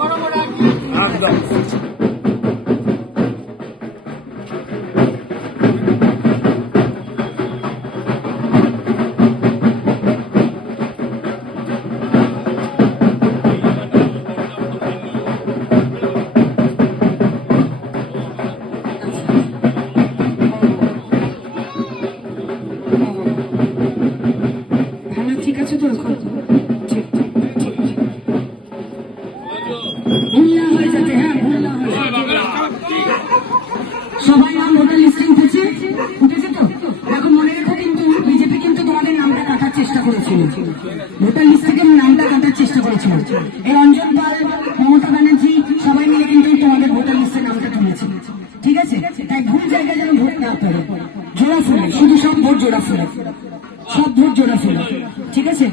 একদম ঠিক আছে তো সবাই নাম ভোটার লিস্টিং উঠেছে তো এখন মনে রেখো কিন্তু বিজেপি কিন্তু তোমাদের নামটা কাটার চেষ্টা করেছিল, ভোটার লিস্ট থেকে নামটা কাটার চেষ্টা করেছিল। এই রঞ্জন পাল, মমতা ব্যানার্জি সবাই মিলে কিন্তু তোমাদের ভোটার লিস্টের নামটা তুলেছে, ঠিক আছে? তাই ভুল জায়গায় যেন ভোট না পড়ে, জোড়া ফুলে, শুধু সব ভোট জোড়া ফুলে, সব ভোট জোড়া ফুলে, ঠিক আছে?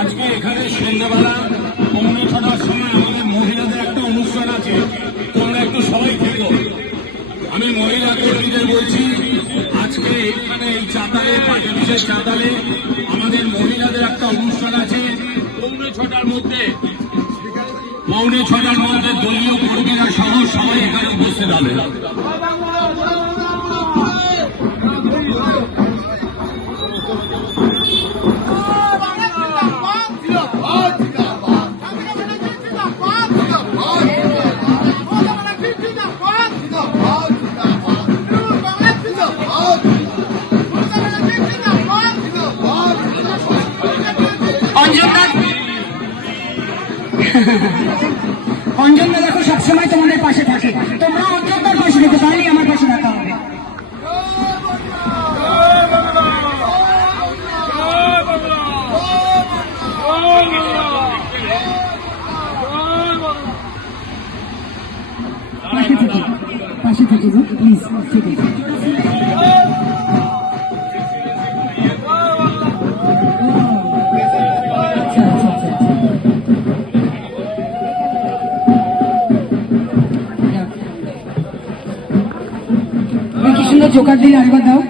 আজকে এখানে সন্ধ্যাবেলা 6:45 সময় আমাদের মহিলাদের একটা অনুষ্ঠান আছে, তোমরা একটু সবাই থেকো। আমি মহিলা কর্মীদের বলছি, আজকে এখানে এই চাতালে, পার্টি বিশেষ চাতালে আমাদের মহিলাদের একটা অনুষ্ঠান আছে 6:45 মধ্যে। 6:45 মধ্যে দলীয় কর্মীরা সহ সবাই এখানে উপস্থিত হবে। অঞ্জনদা দেখো সবসময় তোমাদের পাশে থাকে, তোমরা অঞ্জনদার পাশে দেখো, তাহলেই আমার পাশে থাকা হবে। পাশে থেকে প্লিজ, ঠিক আছে? সুন্দর জোকার দিলে আরেকবার দাও।